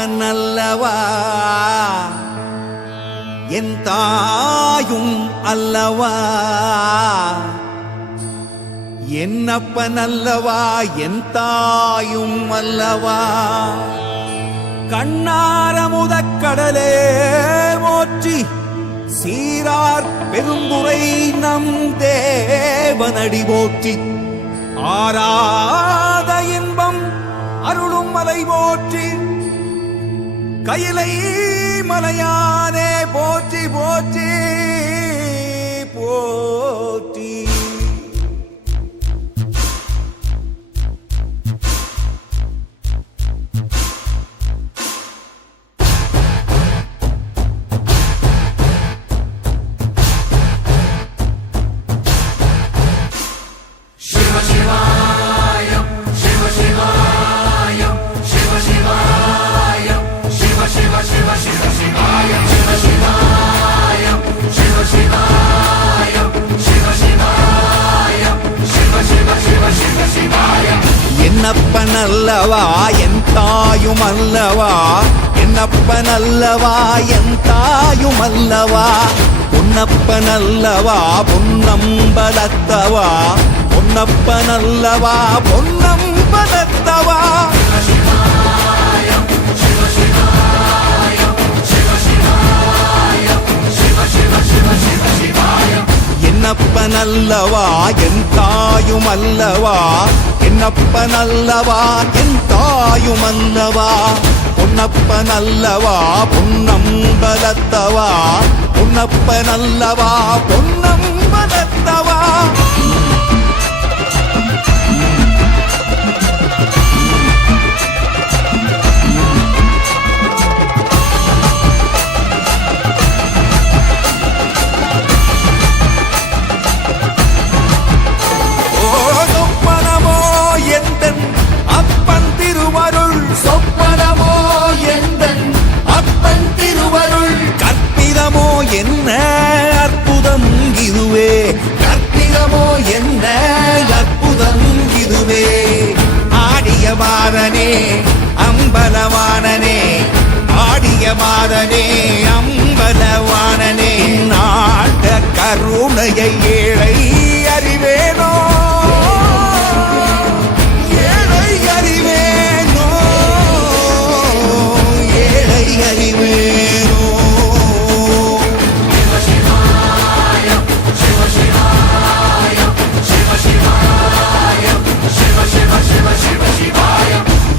என்னப்பன் அல்லவா என் தாயும் அல்லவா என்னப்பன் அல்லவா என் தாயும் அல்லவா கண்ணார முதக்கடலே மோற்றி சீரார் பெரும்புரை நம் தேவனடி போற்றி ஆராத இன்பம் அருளும் மலை போற்றி கையிலை மலையானே போற்றி போற்றி போற்றி என்னப்பன் அல்லவா என் தாயும் அல்லவா என்னப்பன் அல்லவா என் தாயும் அல்லவா பொன்னப்பன் அல்லவா பொன்னம்பலத்தவா பொன்னப்பன் அல்லவா பொன்னம்பலத்தவா என்னப்பன் அல்லவா என் தாயும் அல்லவா என்னப்பன் அல்லவா என் தாயும் அல்லவா பொன்னப்பன் அல்லவா பொன்னம்பலத்தவா பொன்னப்பன் அல்லவா பொன்னம்பலத்தவா என்ன அற்புதம் இதுவே கற்பிதமோ என்ன அற்புதம் இதுவே ஆடிய மாதனே அம்பலவானனே ஆடிய மாதனே அம்பலவானனே நாட்ட கருணையை ஏழை அறிவேனோ ஏழை அறிவேனோ ஏழை அறிவேனோ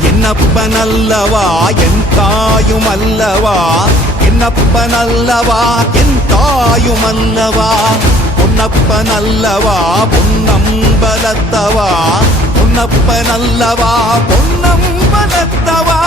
என்னப்பன் அல்லவா என் தாயும் அல்லவா என்னப்பன் அல்லவா என் தாயும் அல்லவா பொன்னப்பன் அல்லவா பொன்னம்பலத்தவா பொன்னப்பன் அல்லவா பொன்னம்பலத்தவா